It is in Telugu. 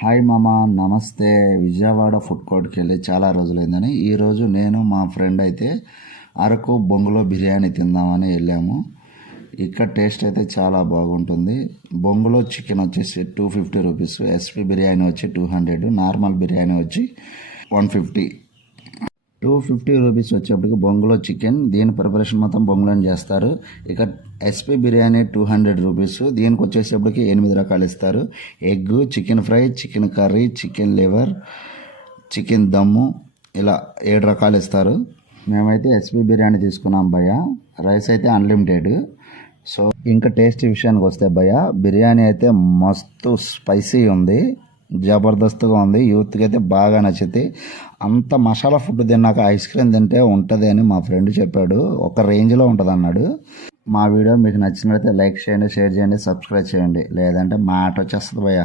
హాయ్ మామ, నమస్తే. విజయవాడ ఫుడ్ కోర్ట్కి వెళ్ళి చాలా రోజులైందని ఈరోజు నేను మా ఫ్రెండ్ అయితే అరకు బొంగులో బిర్యానీ తిందామని వెళ్ళాము. ఇక్కడ టేస్ట్ అయితే చాలా బాగుంటుంది. బొంగులో చికెన్ వచ్చేసి 250 రూపీస్, ఎస్పీ బిర్యానీ వచ్చి 200, నార్మల్ బిర్యానీ వచ్చి 150. 250 రూపీస్ వచ్చేప్పటికి బొంగులో చికెన్, దీని ప్రిపరేషన్ మొత్తం బొంగులోనే చేస్తారు. ఇక ఎస్పీ బిర్యానీ 200 రూపీస్, దీనికి వచ్చేసేపటికి 8 రకాలు ఇస్తారు. Egg, chicken fry, chicken curry, chicken liver, chicken దమ్ము, ఇలా 7 రకాలు ఇస్తారు. మేమైతే ఎస్పీ బిర్యానీ తీసుకున్నాం భయ్య. రైస్ అయితే అన్లిమిటెడ్. సో ఇంకా టేస్ట్ విషయానికి వస్తే భయ్య, బిర్యానీ అయితే మస్తు స్పైసీ ఉంది, జబర్దస్త్గా ఉంది. యూత్కి అయితే బాగా నచ్చింది. అంత మసాలా ఫుడ్ తిన్నాక ఐస్ క్రీమ్ తింటే ఉంటుంది అని మా ఫ్రెండ్ చెప్పాడు. ఒక రేంజ్లో ఉంటుంది అన్నాడు. మా వీడియో మీకు నచ్చినట్లయితే లైక్ చేయండి, షేర్ చేయండి, సబ్స్క్రైబ్ చేయండి. లేదంటే మాట వచ్చేస్తుంది భయ్య.